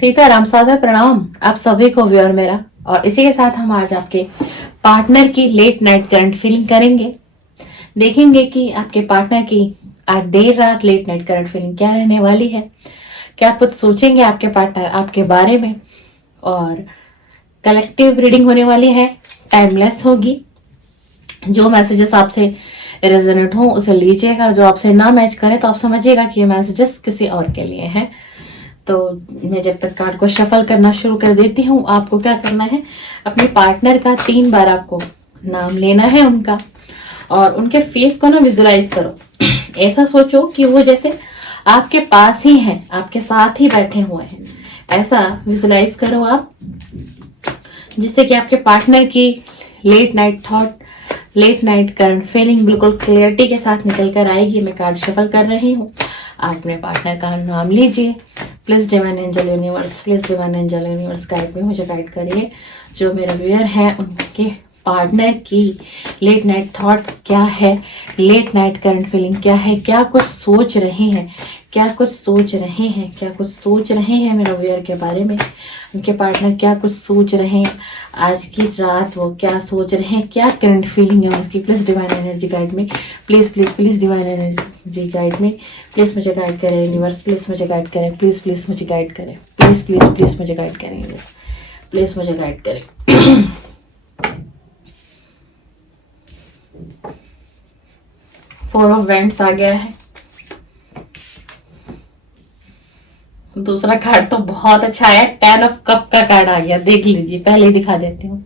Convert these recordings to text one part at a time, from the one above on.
सीताराम सादर प्रणाम आप सभी को भी और मेरा। और इसी के साथ हम आज आपके पार्टनर की लेट नाइट करंट फीलिंग करेंगे। देखेंगे कि आपके पार्टनर की आज देर रात लेट नाइट करंट फीलिंग क्या रहने वाली है। क्या कुछ सोचेंगे आपके पार्टनर आपके बारे में। और कलेक्टिव रीडिंग होने वाली है, टाइमलेस होगी। जो मैसेजेस आपसे रेजोनेट हो उसे लीजिएगा, जो आपसे ना मैच करे तो आप समझिएगा कि ये मैसेजेस किसी और के लिए हैं। तो मैं जब तक कार्ड को शफल करना शुरू कर देती हूँ, आपको क्या करना है, अपने पार्टनर का 3 बार आपको नाम लेना है उनका, और उनके फेस को ना विजुलाइज करो। ऐसा सोचो कि वो जैसे आपके पास ही हैं, आपके साथ ही बैठे हुए हैं। ऐसा विजुलाइज करो आप, जिससे कि आपके पार्टनर की late night thought, late night current feeling बिल्कुल क्लियरिटी के साथ निकल कर आएगी। मैं कार्ड शफल कर रही हूँ, आप अपने पार्टनर का नाम लीजिए। Please divine angel universe, please divine angel universe guide में मुझे गाइड करिए। जो मेरे व्यूअर है उनके पार्टनर की लेट नाइट थॉट क्या है, लेट नाइट करंट फीलिंग क्या है, क्या कुछ सोच रहे हैं, क्या कुछ सोच रहे हैं, क्या कुछ सोच रहे हैं मेरे व्यूअर के बारे में। उनके पार्टनर क्या कुछ सोच रहे हैं आज की रात, वो क्या सोच रहे हैं, क्या करंट फीलिंग है उसकी। प्लीज डिवाइन एनर्जी गाइड में, please please please divine energy guide में, प्लीज मुझे गाइड करें यूनिवर्स, प्लीज मुझे गाइड करें, प्लीज प्लीज मुझे गाइड करें, प्लीज प्लीज प्लीज मुझे गाइड करें यूनिवर्स, प्लीज मुझे गाइड करें। फोर ऑफ वेंट्स आ गया है। दूसरा कार्ड तो बहुत अच्छा है, 10 ऑफ कप का कार्ड आ गया। देख लीजिए, पहले ही दिखा देती हूँ।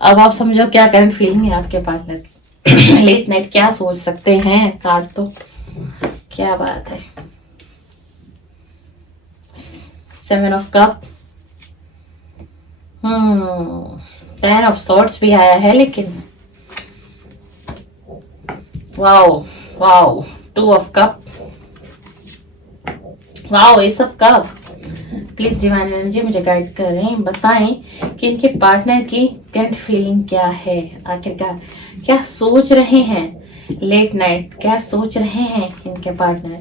अब आप समझो क्या करंट फीलिंग है आपके पार्टनर की। लेट नाइट क्या सोच सकते हैं, कार्ड तो क्या बात है। 7 ऑफ कप, 10 ऑफ सॉर्ड्स भी आया है, लेकिन wow wow, 2 of cup, wow, S of cup. Please divine energy मुझे गाइड करें, बताएं कि इनके पार्टनर की करंट फीलिंग क्या है, आखिरकार क्या सोच रहे हैं लेट नाइट, क्या सोच रहे हैं इनके पार्टनर,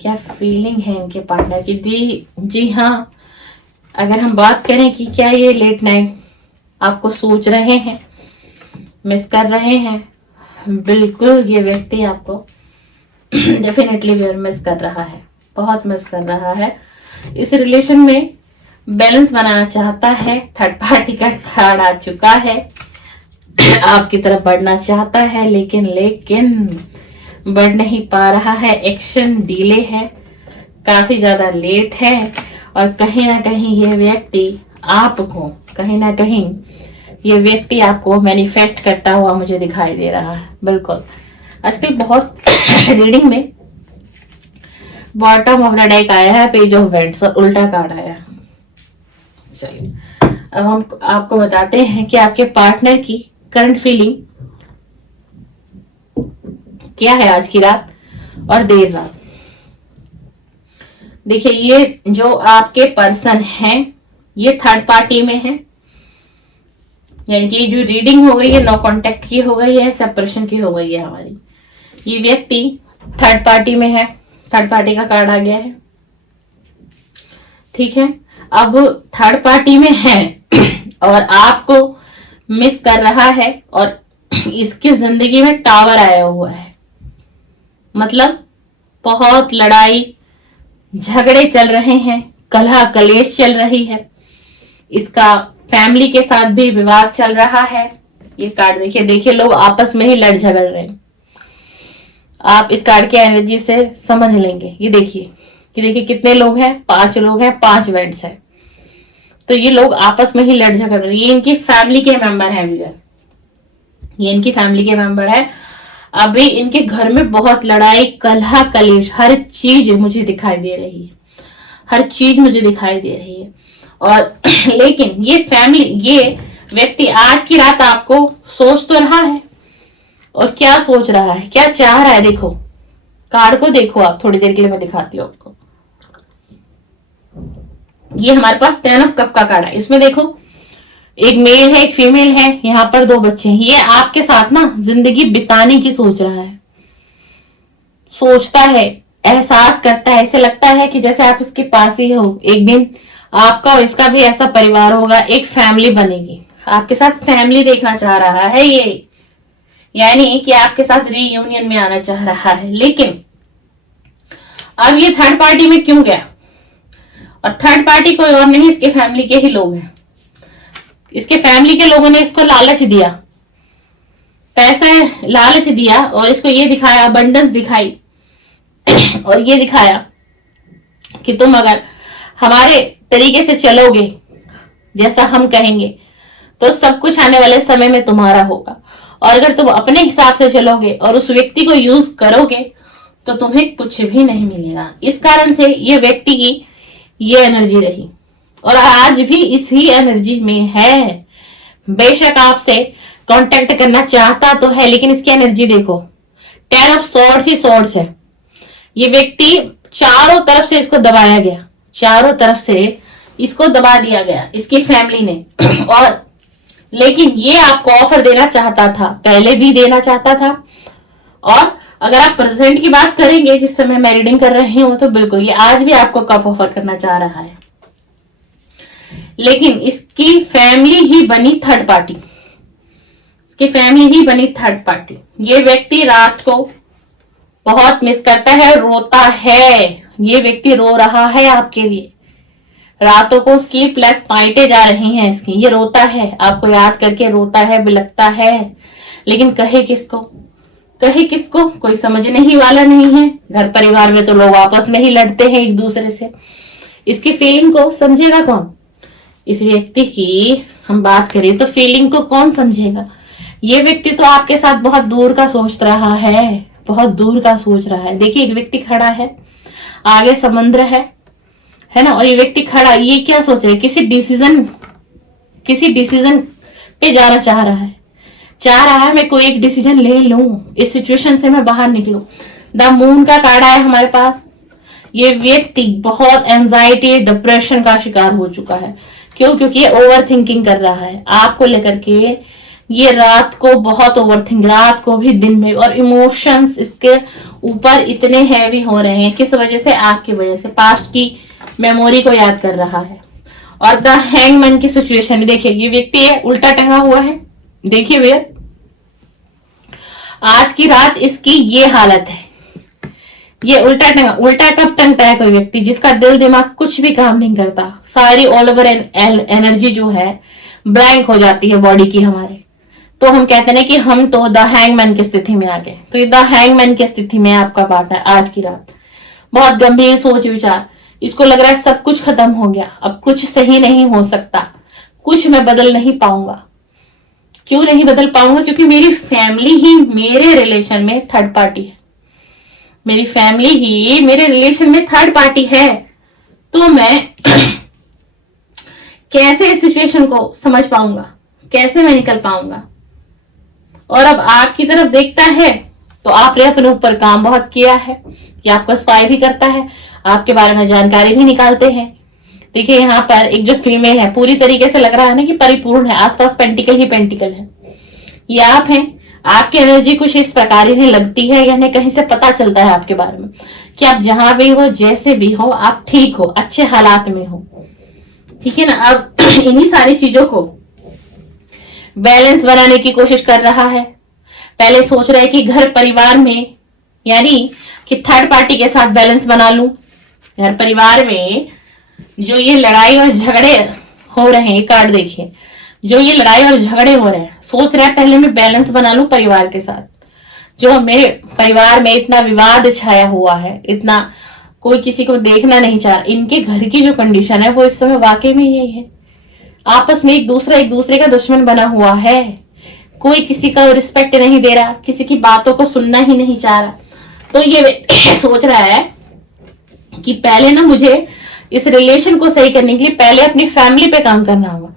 क्या फीलिंग है इनके पार्टनर की। जी हाँ, अगर हम बात करें कि क्या ये लेट नाइट आपको सोच रहे हैं, मिस कर रहे हैं, बिल्कुल ये व्यक्ति आपको डेफिनेटली मिस कर रहा है, बहुत मिस कर रहा है। इस रिलेशन में बैलेंस बनाना चाहता है। थर्ड पार्टी का कार्ड आ चुका है, आपकी तरफ बढ़ना चाहता है, लेकिन बढ़ नहीं पा रहा है। एक्शन डिले है, काफी ज्यादा लेट है, और कहीं ना कहीं ये व्यक्ति आपको, कहीं ना कहीं ये व्यक्ति आपको मैनिफेस्ट करता हुआ मुझे दिखाई दे रहा है। बिल्कुल आजकल बहुत रीडिंग में बॉटम ऑफ द डेक आया है, पेज ऑफ वेंट्स, और उल्टा कार्ड आया। चलिए अब हम आपको बताते हैं कि आपके पार्टनर की करंट फीलिंग क्या है आज की रात और देर रात। देखिए, ये जो आपके पर्सन है ये थर्ड पार्टी में है, यानी कि जो रीडिंग हो गई है नो कांटेक्ट की हो गई है, सेपरेशन की हो गई है हमारी। ये व्यक्ति थर्ड पार्टी में है, थर्ड पार्टी का कार्ड आ गया है, ठीक है। अब थर्ड पार्टी में है और आपको मिस कर रहा है, और इसकी जिंदगी में टावर आया हुआ है, मतलब बहुत लड़ाई झगड़े चल रहे हैं, कलह कलेश चल रही है, इसका फैमिली के साथ भी विवाद चल रहा है। ये कार्ड देखिए लोग आपस में ही लड़ झगड़ रहे हैं। आप इस कार्ड की एनर्जी से समझ लेंगे। ये देखिए कितने लोग हैं, 5 लोग हैं, 5 वेंट्स है। तो ये लोग आपस में ही लड़ झगड़ रहे हैं। ये इनकी फैमिली के मेंबर हैं भैया, ये इनकी फैमिली के मेंबर है। अभी इनके घर में बहुत लड़ाई कलह कलेश, हर चीज मुझे दिखाई दे रही है, हर चीज मुझे दिखाई दे रही है। और लेकिन ये फैमिली, ये व्यक्ति आज की रात आपको सोच तो रहा है, और क्या सोच रहा है, क्या चाह रहा है। देखो कार्ड को, देखो आप, थोड़ी देर के लिए मैं दिखाती हूँ आपको। ये हमारे पास 10 ऑफ कप का कार्ड है। इसमें देखो एक मेल है, एक फीमेल है, यहाँ पर 2 बच्चे हैं। ये आपके साथ ना जिंदगी बिताने की सोच रहा है, सोचता है, एहसास करता है, ऐसे लगता है कि जैसे आप इसके पास ही हो। एक दिन आपका और इसका भी ऐसा परिवार होगा, एक फैमिली बनेगी, आपके साथ फैमिली देखना चाह रहा है ये, यानी कि आपके साथ रीयूनियन में आना चाह रहा है। लेकिन अब ये थर्ड पार्टी में क्यों गया? और थर्ड पार्टी कोई और नहीं, इसके फैमिली के ही लोग हैं। इसके फैमिली के लोगों ने इसको लालच दिया, पैसा लालच दिया, और इसको ये दिखाया, अबंडेंस दिखाई और ये दिखाया कि तुम अगर हमारे तरीके से चलोगे, जैसा हम कहेंगे, तो सब कुछ आने वाले समय में तुम्हारा होगा। और अगर तुम अपने हिसाब से चलोगे और उस व्यक्ति को यूज करोगे तो तुम्हें कुछ भी नहीं मिलेगा। इस कारण से ये व्यक्ति की ये एनर्जी रही और आज भी इसी एनर्जी में है। बेशक आपसे कांटेक्ट करना चाहता तो है, लेकिन इसकी एनर्जी देखो, 10 ऑफ सॉर्ड्स ही सॉर्ड्स है। ये व्यक्ति चारों तरफ से इसको दबाया गया, चारों तरफ से इसको दबा दिया गया इसकी फैमिली ने। और लेकिन ये आपको ऑफर देना चाहता था, पहले भी देना चाहता था। और अगर आप प्रेजेंट की बात करेंगे, जिस समय मैं रीडिंग कर रही हूं, तो बिल्कुल ये आज भी आपको कप ऑफर करना चाह रहा है। लेकिन इसकी फैमिली ही बनी थर्ड पार्टी, इसकी फैमिली ही बनी थर्ड पार्टी। ये व्यक्ति रात को बहुत मिस करता है, रोता है। ये व्यक्ति रो रहा है आपके लिए, रातों को स्लीपलेस नाइटें जा रही हैं इसकी। ये रोता है, आपको याद करके रोता है, बिलखता है, लेकिन कहे किसको, कहे किसको, कोई समझने ही वाला नहीं है। घर परिवार में तो लोग आपस में ही लड़ते हैं एक दूसरे से। इसकी फीलिंग को समझेगा कौन? इस व्यक्ति की हम बात करें तो फीलिंग को कौन समझेगा? ये व्यक्ति तो आपके साथ बहुत दूर का सोच रहा है, बहुत दूर का सोच रहा है। देखिए, एक व्यक्ति खड़ा है, आगे समुद्र है ना, और ये व्यक्ति खड़ा, ये क्या सोच रहा है? किसी डिसीजन पे जाना चाह रहा है मैं कोई एक डिसीजन ले लूं, इस सिचुएशन से मैं बाहर निकलूं। द मून का कार्ड आया हमारे पास। ये व्यक्ति बहुत एंजाइटी, डिप्रेशन का शिकार हो चुका है। क्यों? क्योंकि ये ओवर थिंकिंग कर रहा है आपको लेकर के। ये रात को बहुत ओवर थिंक, रात को भी दिन में, और इमोशंस इसके ऊपर इतने हैवी हो रहे हैं। किस वजह से? आपकी वजह से। पास्ट की मेमोरी को याद कर रहा है। और द हैंगमैन की सिचुएशन में देखिए, ये व्यक्ति है, उल्टा टंगा हुआ है। देखिए भैया, आज की रात इसकी ये हालत है, ये उल्टा टंगा। उल्टा कब टंगता है कोई व्यक्ति? जिसका दिल दिमाग कुछ भी काम नहीं करता, सारी ऑल ओवर एनर्जी जो है ब्लैंक हो जाती है बॉडी की हमारे। तो हम कहते हैं कि हम तो द हैंगमैन की स्थिति में आ गए। तो ये द हैंगमैन की स्थिति में आपका पार्टनर आज की रात बहुत गंभीर सोच विचार, इसको लग रहा है सब कुछ खत्म हो गया, अब कुछ सही नहीं हो सकता, कुछ मैं बदल नहीं पाऊंगा। क्यों नहीं बदल पाऊंगा? क्योंकि मेरी फैमिली ही मेरे रिलेशन में थर्ड पार्टी है, मेरी फैमिली ही मेरे रिलेशन में थर्ड पार्टी है। तो मैं कैसे इस सिचुएशन को समझ पाऊंगा, कैसे मैं निकल पाऊंगा? और अब आपकी तरफ देखता है तो आपने अपने ऊपर काम बहुत किया है, कि आपको स्पाई भी करता है, आपके बारे में जानकारी भी निकालते हैं। देखिए, यहाँ पर एक जो फीमेल है, पूरी तरीके से लग रहा है ना कि परिपूर्ण है, आसपास पेंटिकल ही पेंटिकल है। ये आप हैं, आपकी एनर्जी कुछ इस प्रकार इन्हें लगती है, यानी कहीं से पता चलता है आपके बारे में कि आप जहां भी हो, जैसे भी हो, आप ठीक हो, अच्छे हालात में हो। ठीक है ना? अब इन्हीं सारी चीजों को बैलेंस बनाने की कोशिश कर रहा है। पहले सोच रहा है कि घर परिवार में, यानी कि थर्ड पार्टी के साथ बैलेंस बना लूं। घर परिवार में जो ये लड़ाई और झगड़े हो रहे हैं, कार्ड देखिए, जो ये लड़ाई और झगड़े हो रहे हैं, सोच रहा है पहले मैं बैलेंस बना लूं परिवार के साथ। जो मेरे परिवार में इतना विवाद छाया हुआ है, इतना कोई किसी को देखना नहीं चाह, इनके घर की जो कंडीशन है वो इस समय वाकई में यही है। आपस में एक दूसरे का दुश्मन बना हुआ है। कोई किसी का रिस्पेक्ट नहीं दे रहा, किसी की बातों को सुनना ही नहीं चाह रहा। तो ये सोच रहा है कि पहले ना मुझे इस रिलेशन को सही करने के लिए पहले अपनी फैमिली पे काम करना होगा,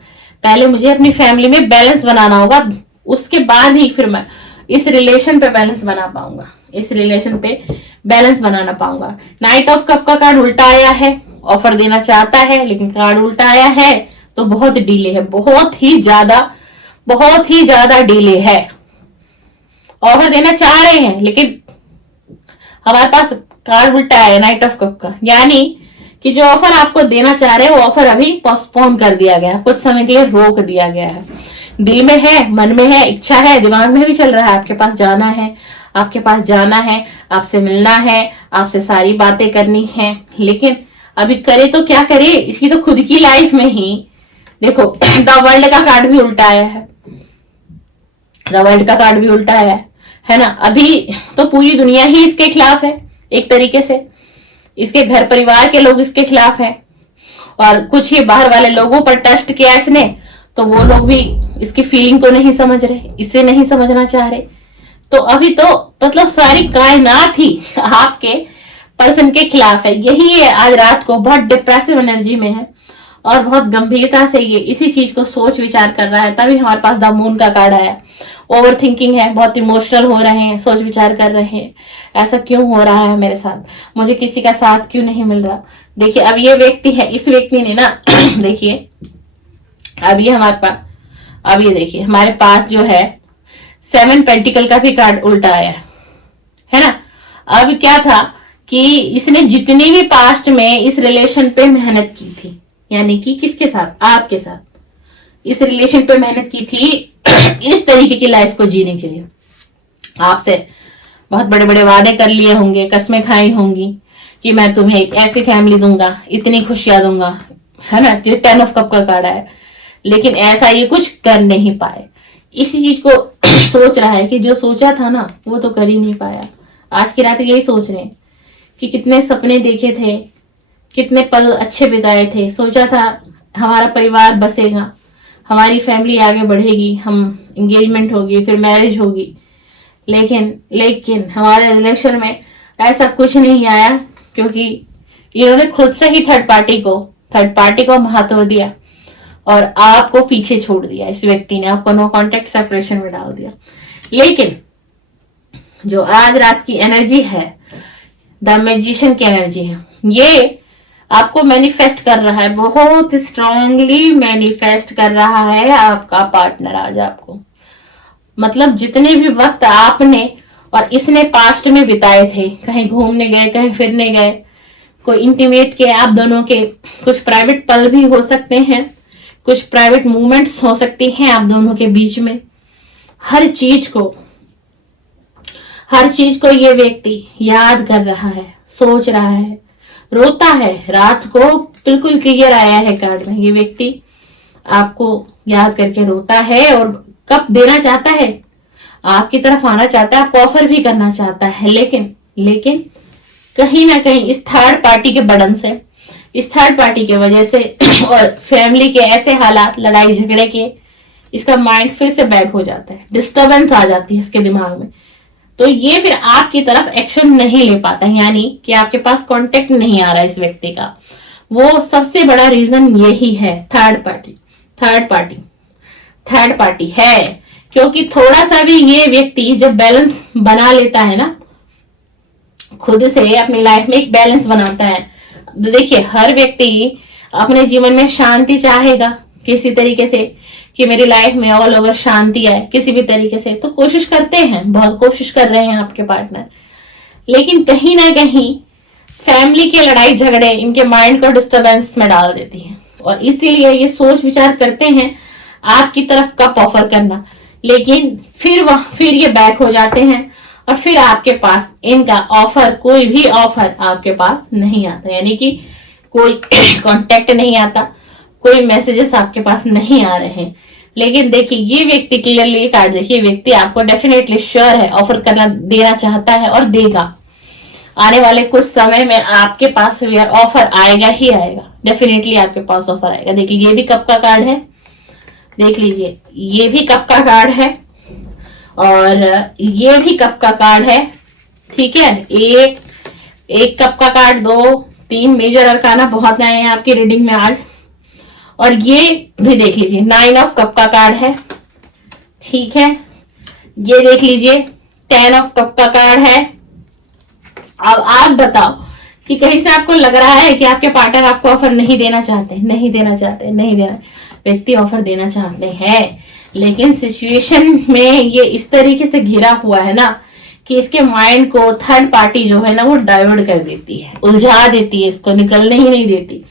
पहले मुझे अपनी फैमिली में बैलेंस बनाना होगा, उसके बाद ही फिर मैं इस रिलेशन पे बैलेंस बना पाऊंगा, इस रिलेशन पे बैलेंस बनाना पाऊंगा। नाइट ऑफ कप का कार्ड उल्टा आया है, ऑफर देना चाहता है लेकिन कार्ड उल्टा आया है, तो बहुत डिले है, बहुत ही ज्यादा डिले है। ऑफर देना चाह रहे हैं लेकिन हमारे पास कार्ड उल्टा है नाइट ऑफ कप का, यानी कि जो ऑफर आपको देना चाह रहे हैं वो ऑफर अभी पोस्टपोन कर दिया गया है, कुछ समय के लिए रोक दिया गया है। दिल में है, मन में है, इच्छा है, दिमाग में भी चल रहा है, आपके पास जाना है, आपके पास जाना है, आपसे मिलना है, आपसे सारी बातें करनी है, लेकिन अभी करे तो क्या करे, इसकी तो खुद की लाइफ में ही देखो द वर्ल्ड का कार्ड भी उल्टा आया है, द वर्ल्ड का कार्ड भी उल्टा है ना। अभी तो पूरी दुनिया ही इसके खिलाफ है एक तरीके से, इसके घर परिवार के लोग इसके खिलाफ है, और कुछ ही बाहर वाले लोगों पर टेस्ट किया इसने, तो वो लोग भी इसकी फीलिंग को नहीं समझ रहे, इसे नहीं समझना चाह रहे। तो अभी तो मतलब सारी कायनात ही आपके पर्सन के खिलाफ है। यही है आज रात को बहुत डिप्रेसिव एनर्जी में है और बहुत गंभीरता से ये इसी चीज को सोच विचार कर रहा है। तभी हमारे पास द मून का कार्ड आया। ओवर थिंकिंग है, बहुत इमोशनल हो रहे हैं, सोच विचार कर रहे हैं, ऐसा क्यों हो रहा है मेरे साथ, मुझे किसी का साथ क्यों नहीं मिल रहा। देखिए अब ये व्यक्ति है, इस व्यक्ति ने ना देखिए अब ये हमारे पास, अब ये देखिए हमारे पास जो है 7 पेंटिकल का भी कार्ड उल्टा आया है ना। अब क्या था कि इसने जितनी भी पास्ट में इस रिलेशन पे मेहनत की थी, यानी कि किसके साथ, आपके साथ इस रिलेशन पे मेहनत की थी इस तरीके की लाइफ को जीने के लिए, आपसे बहुत बड़े बड़े वादे कर लिए होंगे, कस्में खाई होंगी कि मैं तुम्हें एक ऐसी फैमिली दूंगा, इतनी खुशियां दूंगा, है ना। ये 10 ऑफ कप का कार्ड है, लेकिन ऐसा ये कुछ कर नहीं पाए। इसी चीज को सोच रहा है कि जो सोचा था ना वो तो कर ही नहीं पाया। आज की रात यही सोच रहे हैं कि कितने सपने देखे थे, कितने पल अच्छे बिताए थे, सोचा था हमारा परिवार बसेगा, हमारी फैमिली आगे बढ़ेगी, हम एंगेजमेंट होगी, फिर मैरिज होगी, लेकिन हमारे रिलेशन में ऐसा कुछ नहीं आया, क्योंकि इन्होंने खुद से ही थर्ड पार्टी को महत्व दिया और आपको पीछे छोड़ दिया। इस व्यक्ति ने आपको नो कांटेक्ट सेपरेशन में डाल दिया। लेकिन जो आज रात की एनर्जी है, द मैजिशियन की एनर्जी है, ये आपको मैनिफेस्ट कर रहा है, बहुत स्ट्रांगली मैनिफेस्ट कर रहा है आपका पार्टनर आज आपको। मतलब जितने भी वक्त आपने और इसने पास्ट में बिताए थे, कहीं घूमने गए, कहीं फिरने गए, कोई इंटीमेट के आप दोनों के कुछ प्राइवेट पल भी हो सकते हैं, कुछ प्राइवेट मूवमेंट्स हो सकती हैं आप दोनों के बीच में, हर चीज को ये व्यक्ति याद कर रहा है, सोच रहा है, रोता है रात को। बिल्कुल क्लियर आया है कार्ड में, ये व्यक्ति आपको याद करके रोता है और कब देना चाहता है, आपकी तरफ आना चाहता है, आपको ऑफर भी करना चाहता है, लेकिन कहीं ना कहीं इस थर्ड पार्टी के बर्डन से, इस थर्ड पार्टी के वजह से और फैमिली के ऐसे हालात, लड़ाई झगड़े के, इसका माइंड फिर से बैक हो जाता है, डिस्टर्बेंस आ जाती है इसके दिमाग में। तो ये फिर आपकी तरफ एक्शन नहीं ले पाता, यानी कि आपके पास कांटेक्ट नहीं आ रहा इस व्यक्ति का। वो सबसे बड़ा रीजन यही है, थर्ड पार्टी है। क्योंकि थोड़ा सा भी ये व्यक्ति जब बैलेंस बना लेता है ना, खुद से अपनी लाइफ में एक बैलेंस बनाता है। देखिए हर व्यक्ति अपने जीवन में शांति चाहेगा किसी तरीके से, कि मेरी लाइफ में ऑल ओवर शांति आए किसी भी तरीके से, तो कोशिश करते हैं, बहुत कोशिश कर रहे हैं आपके पार्टनर। लेकिन कहीं ना कहीं फैमिली के लड़ाई झगड़े इनके माइंड को डिस्टरबेंस में डाल देती है, और इसीलिए ये सोच विचार करते हैं आपकी तरफ कप ऑफर करना, लेकिन फिर ये बैक हो जाते हैं और फिर आपके पास इनका ऑफर, कोई भी ऑफर आपके पास नहीं आता, यानी कि कोई कांटेक्ट नहीं आता, कोई मैसेजेस आपके पास नहीं आ रहे हैं। लेकिन देखिए ये व्यक्ति, क्लियरली कार्ड देखिए, व्यक्ति आपको डेफिनेटली श्योर है ऑफर करना, देना चाहता है और देगा। आने वाले कुछ समय में आपके पास ऑफर आएगा ही आएगा, डेफिनेटली आपके पास ऑफर आएगा। देखिए ये भी कप का कार्ड है, देख लीजिए ये भी कप का कार्ड है और ये भी कप का कार्ड है, ठीक है। एक कप का कार्ड, 2 3 मेजर अरकाना बहुत आए हैं आपकी रीडिंग में आज। और ये भी देख लीजिए 9 ऑफ कप का कार्ड है, ठीक है। ये देख लीजिए 10 ऑफ कप का कार्ड है। अब आप बताओ कि कहीं से आपको लग रहा है कि आपके पार्टनर आपको ऑफर नहीं देना चाहते। व्यक्ति ऑफर देना चाहते हैं, लेकिन सिचुएशन में ये इस तरीके से घिरा हुआ है ना कि इसके माइंड को थर्ड पार्टी जो है ना वो डाइवर्ट कर देती है, उलझा देती है, इसको निकलने ही नहीं देती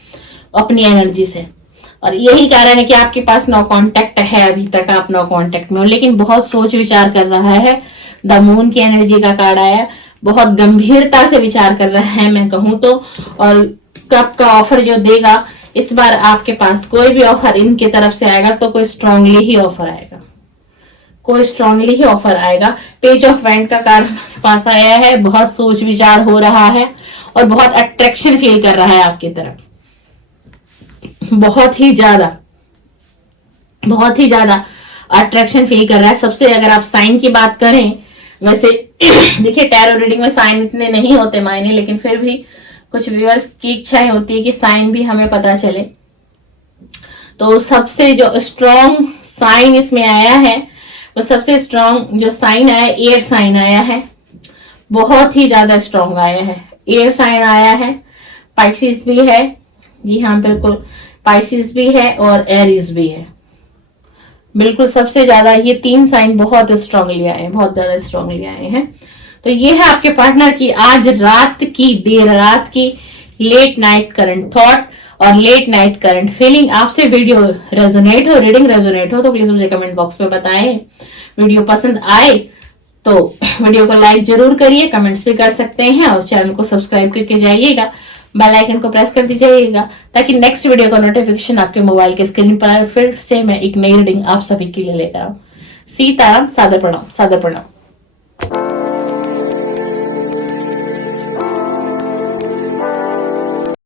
अपनी एनर्जी से। और यही कारण है कि आपके पास नो कांटेक्ट है, अभी तक आप नो कांटेक्ट में हो, लेकिन बहुत सोच विचार कर रहा है। द मून की एनर्जी का कार्ड आया, बहुत गंभीरता से विचार कर रहा है मैं कहूं तो। और कब का ऑफर जो देगा, इस बार आपके पास कोई भी ऑफर इनके तरफ से आएगा तो कोई स्ट्रांगली ही ऑफर आएगा, कोई स्ट्रांगली ही ऑफर आएगा। पेज ऑफ वैंड का कार्ड पास आया है, बहुत सोच विचार हो रहा है और बहुत अट्रैक्शन फील कर रहा है आपकी तरफ, बहुत ही ज्यादा अट्रैक्शन फील कर रहा है। सबसे अगर आप साइन की बात करें, वैसे देखिए टैरो रीडिंग में साइन इतने नहीं होते मायने, लेकिन फिर भी कुछ व्यूअर्स की इच्छाएं होती है कि साइन भी हमें पता चले। तो सबसे जो स्ट्रॉन्ग साइन इसमें आया है, वो सबसे स्ट्रॉन्ग जो साइन आया, एयर साइन आया है, बहुत ही ज्यादा स्ट्रॉन्ग आया है। एयर साइन आया है, पाइसिस भी है, जी हाँ बिल्कुल पाइसिस भी है और एरीज भी है। बिल्कुल सबसे ज्यादा ये 3 साइन बहुत स्ट्रांगली आए हैं, बहुत ज्यादा स्ट्रांगली आए हैं। तो ये है आपके पार्टनर की आज रात की, देर रात की लेट नाइट करंट थॉट और लेट नाइट करंट फीलिंग। आपसे वीडियो रेजोनेट हो, रीडिंग रेजोनेट हो तो प्लीज मुझे कमेंट बॉक्स में बताएं। वीडियो पसंद आए तो वीडियो को लाइक जरूर करिए, कमेंट्स भी कर सकते हैं और चैनल को सब्सक्राइब करके जाइएगा, बेल आइकन को प्रेस कर दीजिएगा ताकि नेक्स्ट वीडियो का नोटिफिकेशन आपके मोबाइल के स्क्रीन पर आए। फिर से मैं एक नई रीडिंग आप सभी के लिए लेकर आऊं। सीताराम, सादर प्रणाम, सादर प्रणाम।